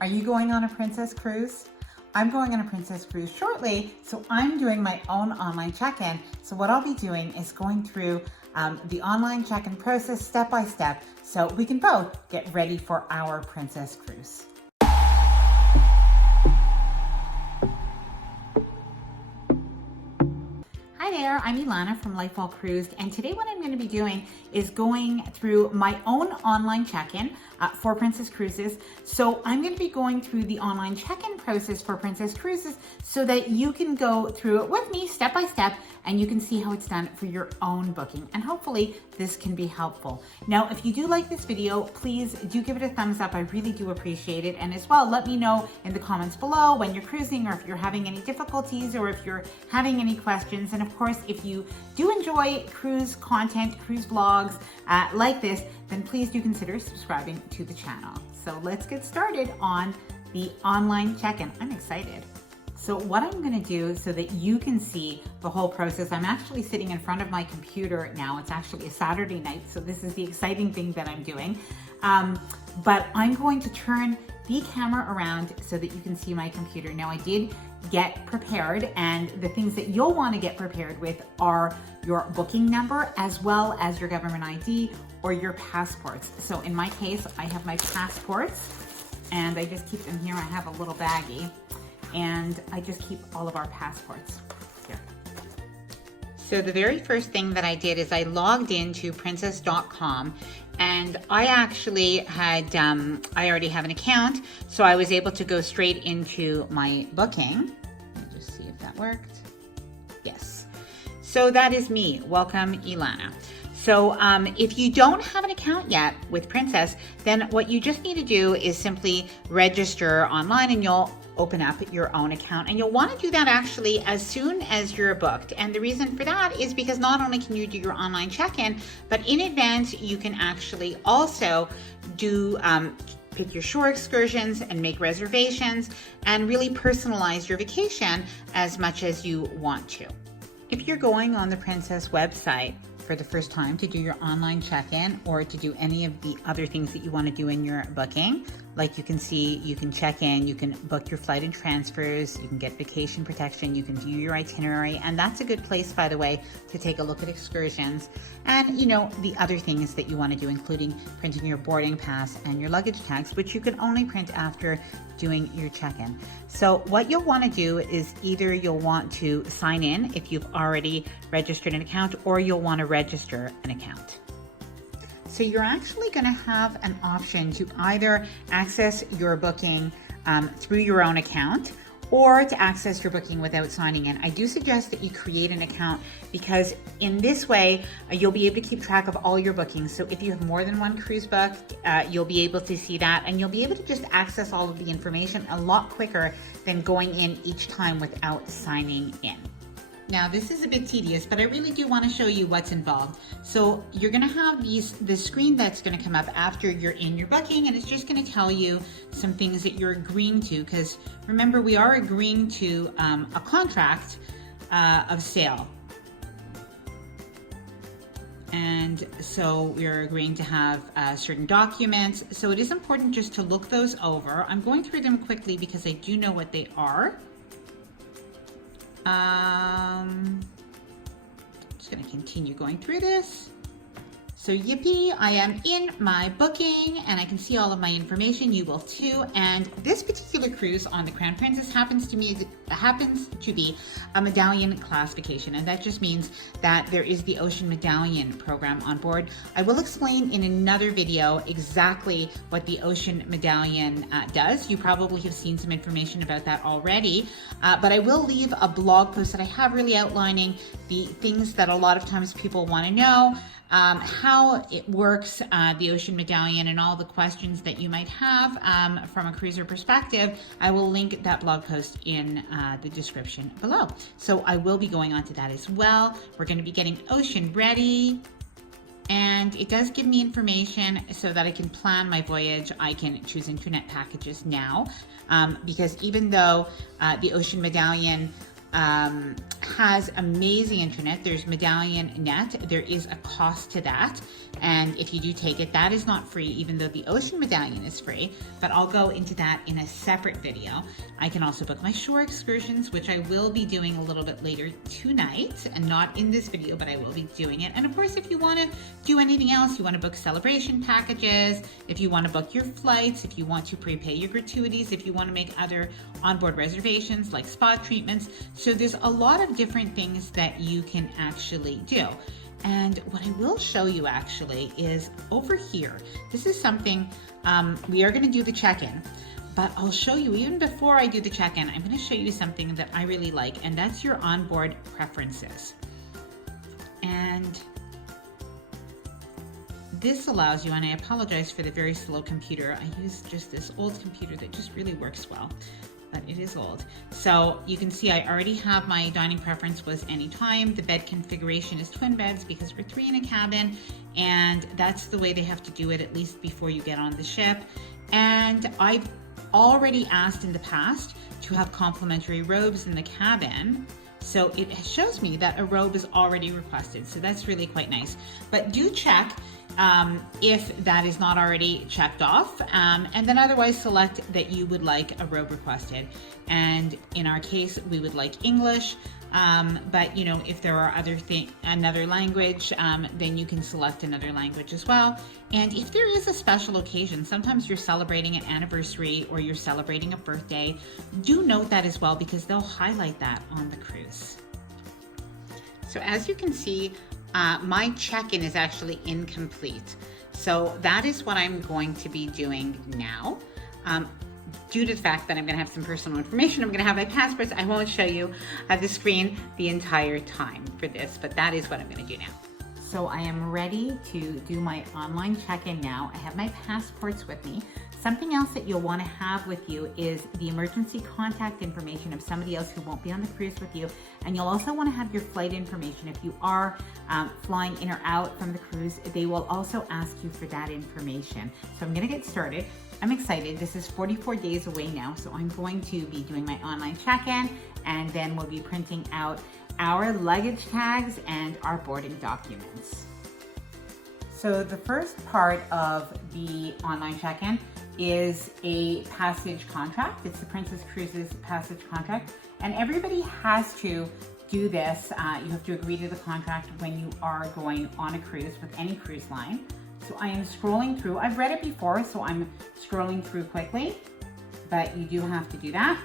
Are you going on a Princess Cruise? I'm going on a Princess Cruise shortly, so I'm doing my own online check-in. So what I'll be doing is going through the online check-in process step by step so we can both get ready for our Princess Cruise. Hi there, I'm Ilana from Life Well Cruised, and today what I'm going to be doing is going through my own online check-in for Princess Cruises. So I'm going to be going through the online check-in process for Princess Cruises so that you can go through it with me step by step and you can see how it's done for your own booking, and hopefully this can be helpful. Now, if you do like this video, please do give it a thumbs up. I really do appreciate it. And as well, let me know in the comments below when you're cruising or if you're having any difficulties or if you're having any questions. And of course, if you do enjoy cruise content, cruise vlogs like this, then please do consider subscribing to the channel. So let's get started on the online check-in. I'm excited. So what I'm going to do so that you can see the whole process, I'm actually sitting in front of my computer now. It's actually a Saturday night, so this is the exciting thing that I'm doing. But I'm going to turn the camera around so that you can see my computer. Now, I did get prepared, and the things that you'll want to get prepared with are your booking number as well as your government ID or your passports. So in my case, I have my passports and I just keep them here. I have a little baggie and I just keep all of our passports here. So the very first thing that I did is I logged into princess.com, and I actually had, I already have an account, so I was able to go straight into my booking. Let me just see if that worked. Yes. So that is me. Welcome, Ilana. So if you don't have an account yet with Princess, then what you just need to do is simply register online and you'll open up your own account. And you'll want to do that actually as soon as you're booked. And the reason for that is because not only can you do your online check-in, but in advance you can actually also do pick your shore excursions and make reservations and really personalize your vacation as much as you want to. If you're going on the Princess website for the first time to do your online check-in or to do any of the other things that you want to do in your booking, like you can see, you can check in, you can book your flight and transfers, you can get vacation protection, you can do your itinerary, and that's a good place, by the way, to take a look at excursions and, you know, the other things that you want to do, including printing your boarding pass and your luggage tags, which you can only print after doing your check-in. So what you'll want to do is either you'll want to sign in if you've already registered an account, or you'll want to register an account. So you're actually going to have an option to either access your booking through your own account or to access your booking without signing in. I do suggest that you create an account because in this way, you'll be able to keep track of all your bookings. So if you have more than one cruise booked, you'll be able to see that, and you'll be able to just access all of the information a lot quicker than going in each time without signing in. Now, this is a bit tedious, but I really do want to show you what's involved. So you're going to have the screen that's going to come up after you're in your booking, and it's just going to tell you some things that you're agreeing to, because remember, we are agreeing to a contract of sale. And so we're agreeing to have certain documents. So it is important just to look those over. I'm going through them quickly because I do know what they are. Just going to continue going through this. So yippee, I am in my booking and I can see all of my information. You will too. And this particular cruise on the Crown Princess happens to be a medallion class vacation. And that just means that there is the Ocean Medallion program on board. I will explain in another video exactly what the Ocean Medallion does. You probably have seen some information about that already, but I will leave a blog post that I have really outlining the things that a lot of times people want to know. How it works, the Ocean Medallion, and all the questions that you might have from a cruiser perspective. I will link that blog post in the description below. So I will be going on to that as well. We're going to be getting ocean ready, and it does give me information so that I can plan my voyage. I can choose internet packages now because even though the Ocean Medallion has amazing internet. There's Medallion Net. There is a cost to that. And if you do take it, that is not free, even though the Ocean Medallion is free, but I'll go into that in a separate video. I can also book my shore excursions, which I will be doing a little bit later tonight, and not in this video, but I will be doing it. And of course, if you want to do anything else, you want to book celebration packages, if you want to book your flights, if you want to prepay your gratuities, if you want to make other onboard reservations like spa treatments. So there's a lot of different things that you can actually do. And what I will show you actually is over here. This is something, we are going to do the check-in, but I'll show you, even before I do the check-in, I'm going to show you something that I really like, and that's your onboard preferences. And this allows you, and I apologize for the very slow computer. I use just this old computer that just really works well, but it is old. So you can see I already have my dining preference was anytime. The bed configuration is twin beds because we're 3 in a cabin, and that's the way they have to do it, at least before you get on the ship. And I've already asked in the past to have complimentary robes in the cabin. So it shows me that a robe is already requested. So that's really quite nice. But do check if that is not already checked off, and then otherwise select that you would like a robe requested. And in our case, we would like English, but you know, if there are another language, then you can select another language as well. And if there is a special occasion, sometimes you're celebrating an anniversary or you're celebrating a birthday, do note that as well, because they'll highlight that on the cruise. So as you can see, my check-in is actually incomplete. So that is what I'm going to be doing now. Due to the fact that I'm going to have some personal information, I'm going to have my passports. I won't show you the screen the entire time for this, but that is what I'm going to do now. So I am ready to do my online check-in now. I have my passports with me. Something else that you'll want to have with you is the emergency contact information of somebody else who won't be on the cruise with you. And you'll also want to have your flight information. If you are flying in or out from the cruise, they will also ask you for that information. So I'm going to get started. I'm excited. This is 44 days away now. So I'm going to be doing my online check-in, and then we'll be printing out our luggage tags and our boarding documents. So the first part of the online check-in is a passage contract. It's the Princess Cruises passage contract, and everybody has to do this. You have to agree to the contract when you are going on a cruise with any cruise line. So I am scrolling through. I've read it before, so I'm scrolling through quickly, but you do have to do that.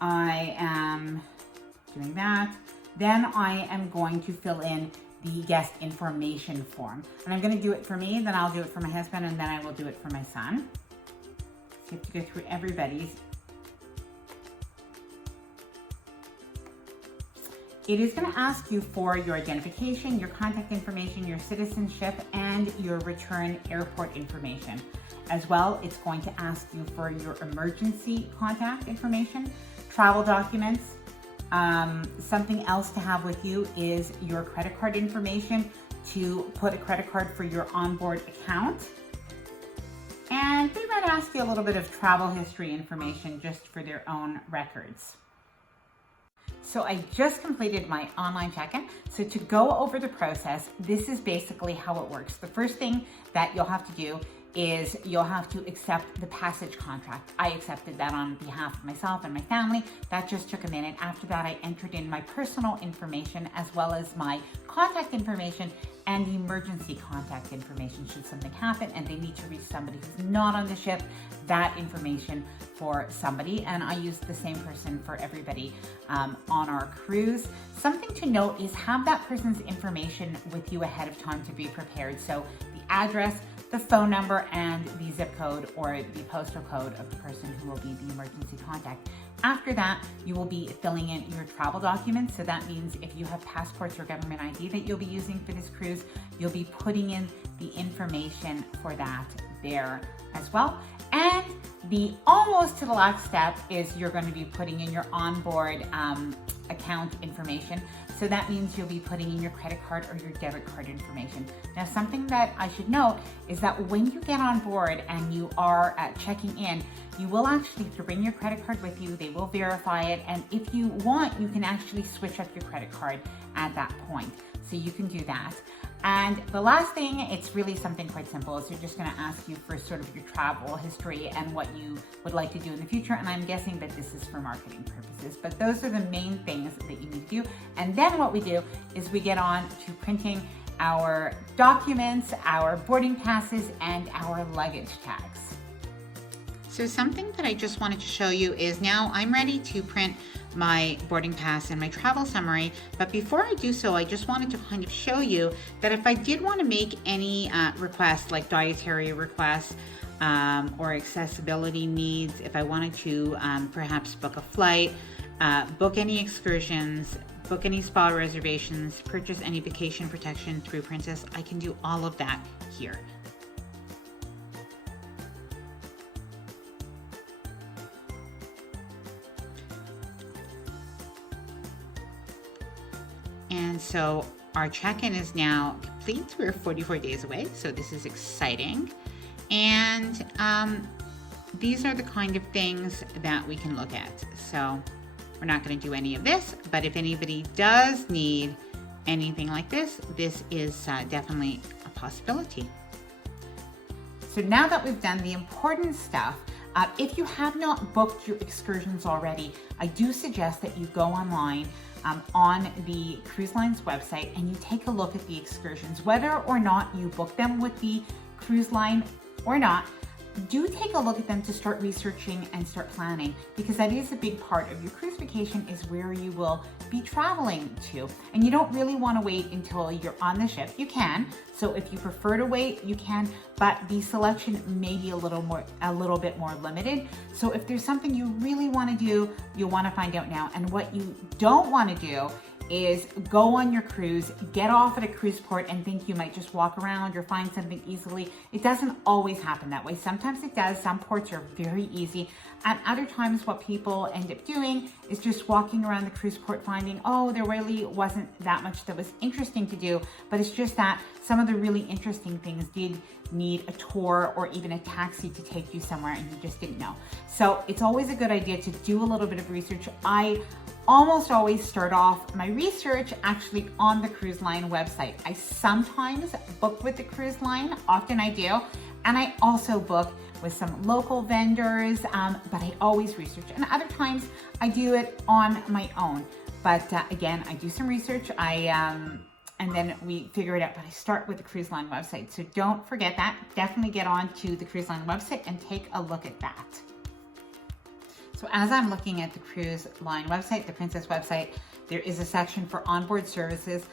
I am doing that. Then I am going to fill in the guest information form. And I'm going to do it for me, then I'll do it for my husband, and then I will do it for my son. So you have to go through everybody's. It is going to ask you for your identification, your contact information, your citizenship, and your return airport information. As well, it's going to ask you for your emergency contact information, travel documents. Something else to have with you is your credit card information, to put a credit card for your onboard account. And they might ask you a little bit of travel history information just for their own records. So I just completed my online check-in. So to go over the process, this is basically how it works. The first thing that you'll have to do is you'll have to accept the passage contract. I accepted that on behalf of myself and my family. That just took a minute. After that, I entered in my personal information as well as my contact information and the emergency contact information should something happen and they need to reach somebody who's not on the ship, that information for somebody. And I used the same person for everybody on our cruise. Something to note is have that person's information with you ahead of time to be prepared. So the address, the phone number, and the zip code or the postal code of the person who will be the emergency contact. After that, you will be filling in your travel documents. So that means if you have passports or government ID that you'll be using for this cruise, you'll be putting in the information for that there as well. And the almost to the last step is you're going to be putting in your onboard account information. So that means you'll be putting in your credit card or your debit card information. Now, something that I should note is that when you get on board and you are checking in, you will actually have to bring your credit card with you. They will verify it. And if you want, you can actually switch up your credit card at that point. So you can do that. And the last thing, it's really something quite simple. So they're just going to ask you for sort of your travel history and what you would like to do in the future. And I'm guessing that this is for marketing purposes, but those are the main things that you need to do. And then what we do is we get on to printing our documents, our boarding passes, and our luggage tags. So something that I just wanted to show you is now I'm ready to print my boarding pass and my travel summary. But before I do so, I just wanted to kind of show you that if I did want to make any requests, like dietary requests or accessibility needs, if I wanted to perhaps book a flight, book any excursions, book any spa reservations, purchase any vacation protection through Princess, I can do all of that here. And so our check-in is now complete. We're 44 days away, so this is exciting. And these are the kind of things that we can look at. So we're not going to do any of this, but if anybody does need anything like this, this is definitely a possibility. So now that we've done the important stuff, if you have not booked your excursions already, I do suggest that you go online on the cruise line's website and you take a look at the excursions. Whether or not you book them with the cruise line or not, do take a look at them to start researching and start planning, because that is a big part of your cruise vacation, is where you will be traveling to. And you don't really want to wait until you're on the ship. You can. So if you prefer to wait, you can, but the selection may be a little bit more limited. So if there's something you really want to do, you'll want to find out now. And what you don't want to do is go on your cruise, get off at a cruise port and think you might just walk around or find something easily. It doesn't always happen that way. Sometimes it does. Some ports are very easy. And other times what people end up doing is just walking around the cruise port finding, oh, there really wasn't that much that was interesting to do, but it's just that some of the really interesting things did need a tour or even a taxi to take you somewhere and you just didn't know. So it's always a good idea to do a little bit of research. I almost always start off my research actually on the cruise line website. I sometimes book with the cruise line, often I do, and I also book with some local vendors, but I always research. And other times I do it on my own. But again, I do some research, and then we figure it out, but I start with the cruise line website. So don't forget that. Definitely get on to the cruise line website and take a look at that. So as I'm looking at the cruise line website, the Princess website, there is a section for onboard services.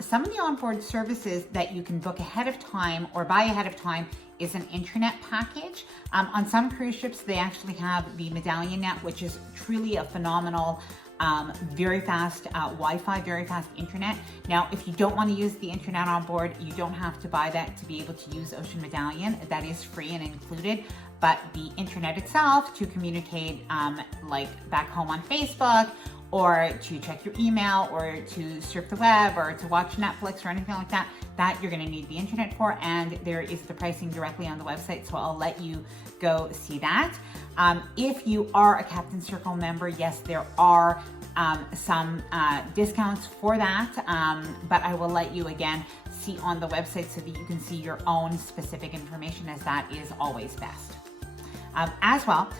Some of the onboard services that you can book ahead of time or buy ahead of time is an internet package. On some cruise ships, they actually have the Medallion Net, which is truly a phenomenal, very fast Wi-Fi, very fast internet. Now, if you don't want to use the internet on board, you don't have to buy that to be able to use Ocean Medallion. That is free and included. But the internet itself, to communicate like back home on Facebook, or to check your email, or to surf the web, or to watch Netflix or anything like that, that you're going to need the internet for. And there is the pricing directly on the website, so I'll let you go see that. If you are a Captain Circle member, yes, there are some discounts for that, but I will let you again see on the website so that you can see your own specific information, as that is always best. As well,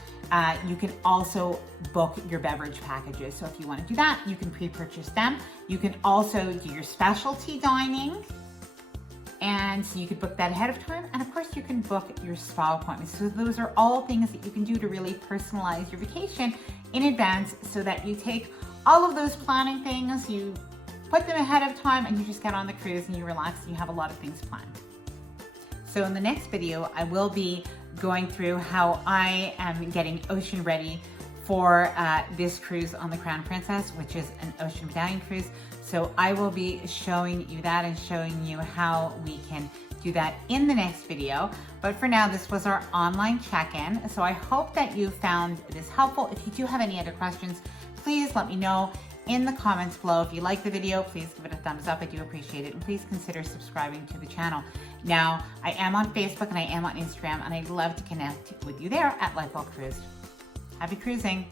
you can also book your beverage packages. So if you want to do that, you can pre-purchase them. You can also do your specialty dining. And so you could book that ahead of time. And of course you can book your spa appointments. So those are all things that you can do to really personalize your vacation in advance, so that you take all of those planning things, you put them ahead of time, and you just get on the cruise and you relax and you have a lot of things planned. So in the next video, I will be going through how I am getting ocean ready for this cruise on the Crown Princess, which is an Ocean Medallion cruise. So I will be showing you that and showing you how we can do that in the next video. But for now, this was our online check-in. So I hope that you found this helpful. If you do have any other questions, please let me know. in the comments below. If you like the video, please give it a thumbs up. I do appreciate it. And please consider subscribing to the channel. Now, I am on Facebook and I am on Instagram, and I'd love to connect with you there at Life Well Cruised. Happy cruising.